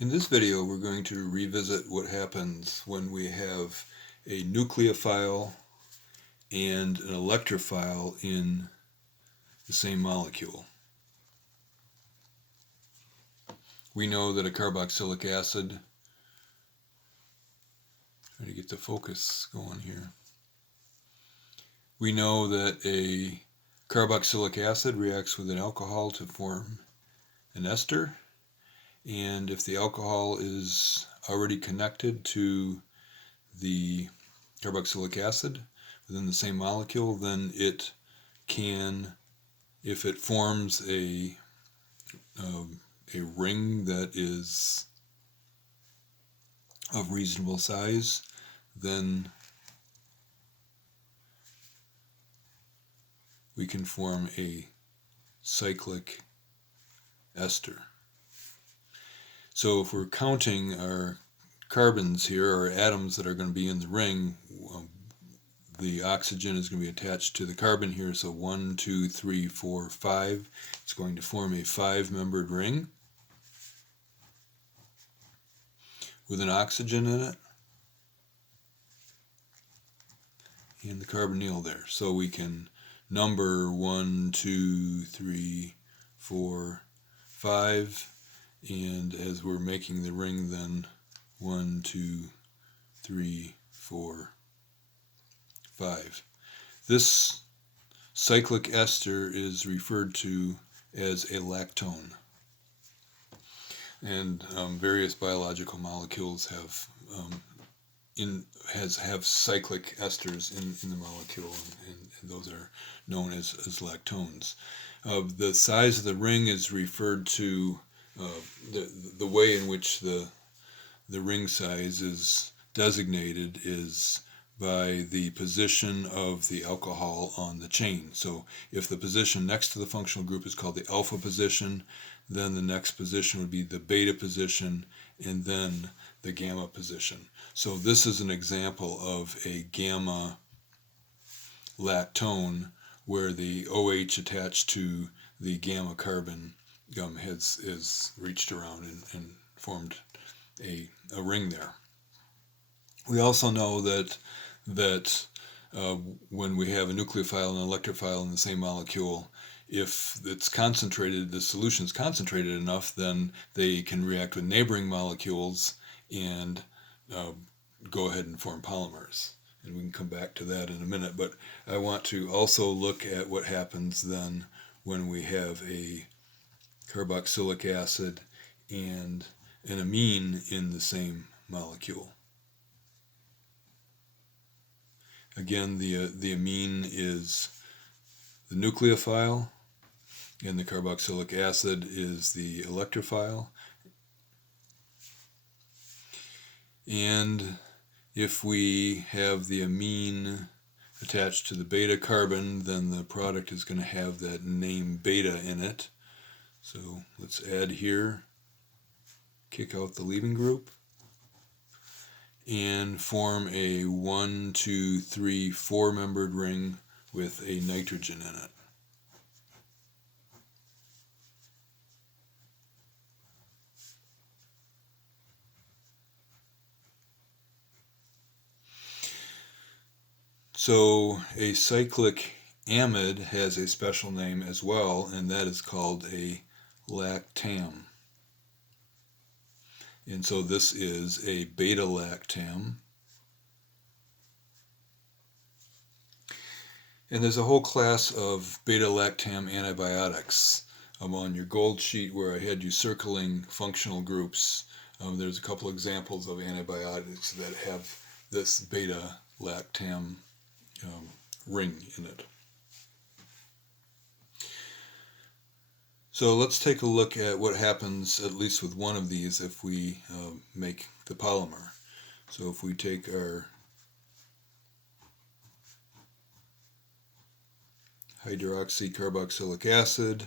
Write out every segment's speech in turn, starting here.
In this video, we're going to revisit what happens when we have a nucleophile and an electrophile in the same molecule. We know that a carboxylic acid, try to get the focus going here. We know that a carboxylic acid reacts with an alcohol to form an ester. And if the alcohol is already connected to the carboxylic acid within the same molecule, then it can, if it forms a ring that is of reasonable size, then we can form a cyclic ester. So if we're counting our carbons here, or atoms that are going to be in the ring, the oxygen is going to be attached to the carbon here. So 1, 2, 3, 4, 5. It's going to form a 5-membered ring with an oxygen in it and the carbonyl there. So we can number 1, 2, 3, 4, 5. And as we're making the ring, then 1, 2, 3, 4, 5. This cyclic ester is referred to as a lactone. And various biological molecules have cyclic esters in the molecule, and those are known as lactones. The size of the ring is referred to. The way in which the ring size is designated is by the position of the alcohol on the chain. So if the position next to the functional group is called the alpha position, then the next position would be the beta position, and then the gamma position. So this is an example of a gamma lactone where the OH attached to the gamma carbon has reached around and formed a ring there. We also know that when we have a nucleophile and an electrophile in the same molecule, if it's concentrated, the solution is concentrated enough, then they can react with neighboring molecules and go ahead and form polymers. And we can come back to that in a minute. But I want to also look at what happens then when we have a carboxylic acid and an amine in the same molecule. Again, the amine is the nucleophile, and the carboxylic acid is the electrophile. And if we have the amine attached to the beta carbon, then the product is going to have that name beta in it. So let's add here, kick out the leaving group, and form a 1, 2, 3, 4-membered ring with a nitrogen in it. So a cyclic amide has a special name as well, and that is called a lactam. And so this is a beta-lactam. And there's a whole class of beta-lactam antibiotics. On your gold sheet where I had you circling functional groups, there's a couple examples of antibiotics that have this beta-lactam ring in it. So let's take a look at what happens, at least with one of these, if we make the polymer. So if we take our hydroxycarboxylic acid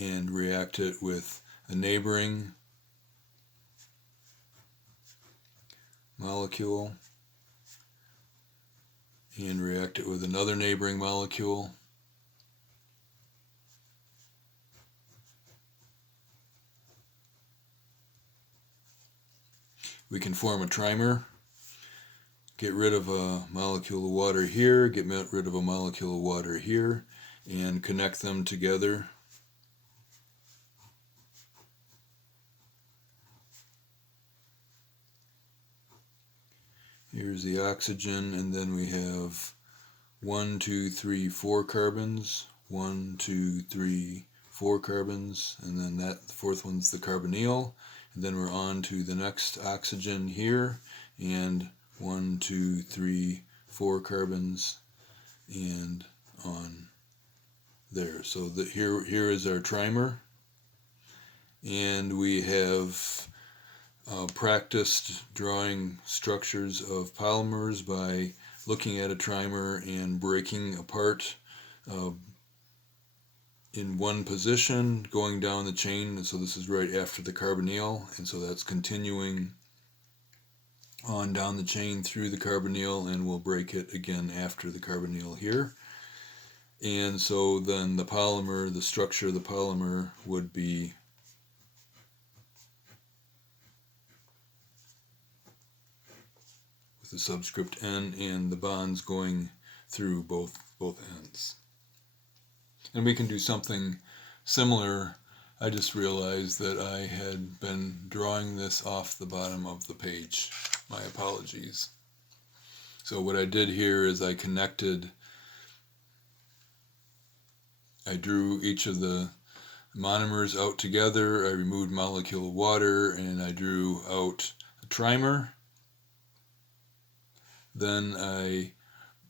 and react it with a neighboring molecule, and react it with another neighboring molecule, we can form a trimer, get rid of a molecule of water here, get rid of a molecule of water here, and connect them together. Here's the oxygen, and then we have 1, 2, 3, 4 carbons. 1, 2, 3, 4 carbons, and then the fourth one's the carbonyl. And then we're on to the next oxygen here, and 1, 2, 3, 4 carbons, and on there. So here is our trimer, and we have practiced drawing structures of polymers by looking at a trimer and breaking apart in one position, going down the chain. So this is right after the carbonyl, and so that's continuing on down the chain through the carbonyl, and we'll break it again after the carbonyl here. And so then the polymer, the structure of the polymer would be with the subscript N and the bonds going through both ends. And we can do something similar. I just realized that I had been drawing this off the bottom of the page. My apologies. So what I did here is I drew each of the monomers out together. I removed molecule of water, and I drew out a trimer. Then I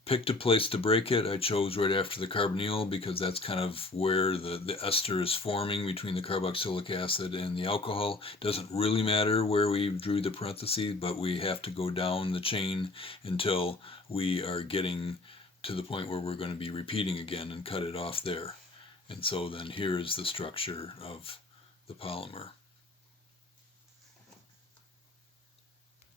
picked a place to break it. I chose right after the carbonyl because that's kind of where the ester is forming between the carboxylic acid and the alcohol. Doesn't really matter where we drew the parentheses, but we have to go down the chain until we are getting to the point where we're going to be repeating again and cut it off there. And so then here is the structure of the polymer.